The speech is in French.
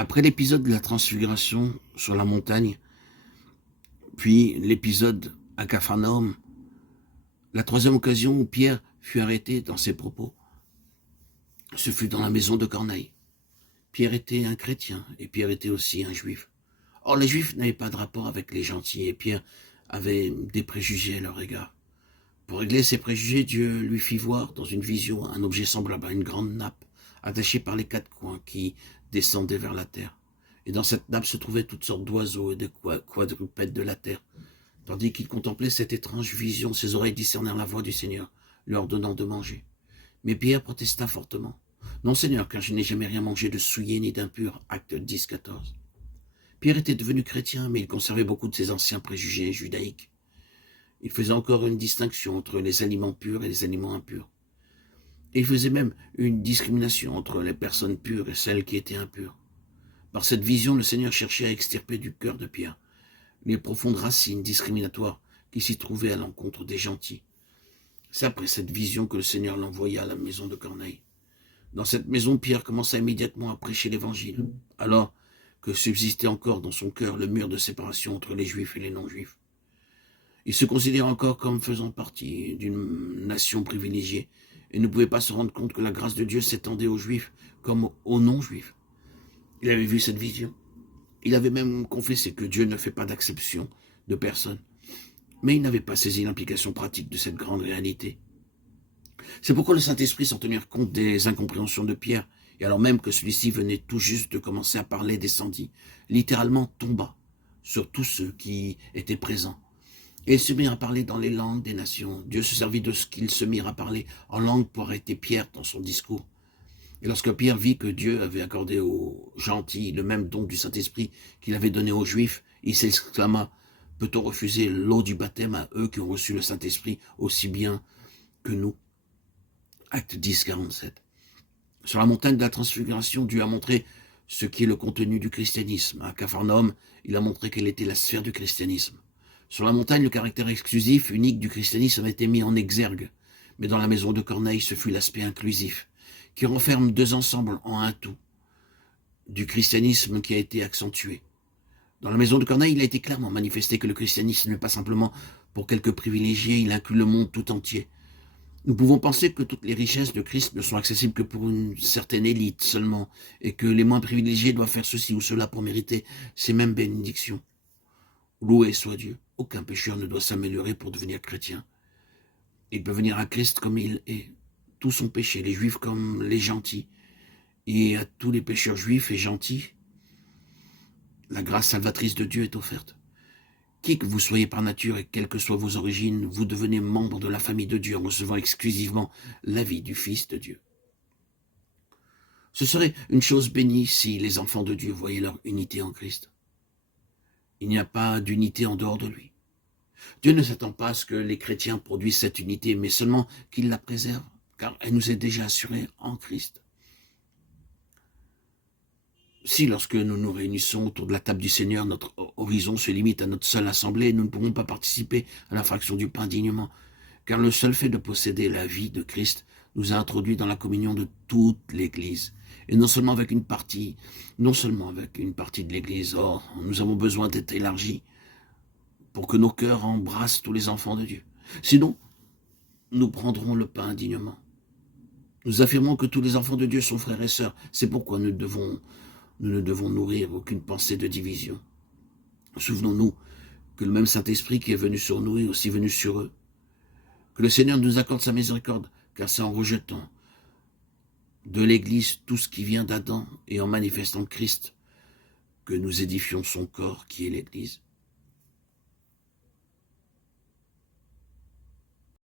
Après l'épisode de la transfiguration sur la montagne, puis l'épisode à Capharnaüm, la troisième occasion où Pierre fut arrêté dans ses propos, ce fut dans la maison de Corneille. Pierre était un chrétien et Pierre était aussi un juif. Or, les juifs n'avaient pas de rapport avec les gentils et Pierre avait des préjugés à leur égard. Pour régler ces préjugés, Dieu lui fit voir dans une vision un objet semblable à une grande nappe, attachée par les quatre coins qui descendait vers la terre. Et dans cette nappe se trouvaient toutes sortes d'oiseaux et de quadrupèdes de la terre. Tandis qu'il contemplait cette étrange vision, ses oreilles discernèrent la voix du Seigneur, leur donnant de manger. Mais Pierre protesta fortement. « Non, Seigneur, car je n'ai jamais rien mangé de souillé ni d'impur. » Acte 10, 14. Pierre était devenu chrétien, mais il conservait beaucoup de ses anciens préjugés judaïques. Il faisait encore une distinction entre les aliments purs et les aliments impurs. Et il faisait même une discrimination entre les personnes pures et celles qui étaient impures. Par cette vision, le Seigneur cherchait à extirper du cœur de Pierre les profondes racines discriminatoires qui s'y trouvaient à l'encontre des gentils. C'est après cette vision que le Seigneur l'envoya à la maison de Corneille. Dans cette maison, Pierre commença immédiatement à prêcher l'Évangile, alors que subsistait encore dans son cœur le mur de séparation entre les Juifs et les non-Juifs. Il se considérait encore comme faisant partie d'une nation privilégiée et ne pouvait pas se rendre compte que la grâce de Dieu s'étendait aux Juifs comme aux non-Juifs. Il avait vu cette vision. Il avait même confessé que Dieu ne fait pas d'acception de personne. Mais il n'avait pas saisi l'implication pratique de cette grande réalité. C'est pourquoi le Saint-Esprit, sans tenir compte des incompréhensions de Pierre, et alors même que celui-ci venait tout juste de commencer à parler, descendit, littéralement tomba sur tous ceux qui étaient présents. Et ils se mirent à parler dans les langues des nations. Dieu se servit de ce qu'ils se mirent à parler en langue pour arrêter Pierre dans son discours. Et lorsque Pierre vit que Dieu avait accordé aux gentils le même don du Saint-Esprit qu'il avait donné aux Juifs, il s'exclama « Peut-on refuser l'eau du baptême à eux qui ont reçu le Saint-Esprit aussi bien que nous ?» Acte 10, 47. Sur la montagne de la transfiguration, Dieu a montré ce qui est le contenu du christianisme. À Capharnaüm, il a montré quelle était la sphère du christianisme. Sur la montagne, le caractère exclusif, unique du christianisme a été mis en exergue. Mais dans la maison de Corneille, ce fut l'aspect inclusif, qui renferme deux ensembles en un tout, du christianisme qui a été accentué. Dans la maison de Corneille, il a été clairement manifesté que le christianisme n'est pas simplement pour quelques privilégiés, il inclut le monde tout entier. Nous pouvons penser que toutes les richesses de Christ ne sont accessibles que pour une certaine élite seulement, et que les moins privilégiés doivent faire ceci ou cela pour mériter ces mêmes bénédictions. Loué soit Dieu, aucun pécheur ne doit s'améliorer pour devenir chrétien. Il peut venir à Christ comme il est. Tous sont péchés, les juifs comme les gentils. Et à tous les pécheurs juifs et gentils, la grâce salvatrice de Dieu est offerte. Qui que vous soyez par nature et quelles que soient vos origines, vous devenez membre de la famille de Dieu en recevant exclusivement la vie du Fils de Dieu. Ce serait une chose bénie si les enfants de Dieu voyaient leur unité en Christ. Il n'y a pas d'unité en dehors de lui. Dieu ne s'attend pas à ce que les chrétiens produisent cette unité, mais seulement qu'ils la préservent, car elle nous est déjà assurée en Christ. Si lorsque nous nous réunissons autour de la table du Seigneur, notre horizon se limite à notre seule assemblée, nous ne pourrons pas participer à la fraction du pain dignement, car le seul fait de posséder la vie de Christ nous a introduits dans la communion de toute l'Église, et non seulement avec une partie de l'Église. Or, nous avons besoin d'être élargis pour que nos cœurs embrassent tous les enfants de Dieu. Sinon, nous prendrons le pain indignement. Nous affirmons que tous les enfants de Dieu sont frères et sœurs. C'est pourquoi nous ne devons nourrir aucune pensée de division. Souvenons-nous que le même Saint-Esprit qui est venu sur nous est aussi venu sur eux. Que le Seigneur nous accorde sa miséricorde, car c'est en rejetant de l'Église tout ce qui vient d'Adam et en manifestant Christ que nous édifions son corps qui est l'Église.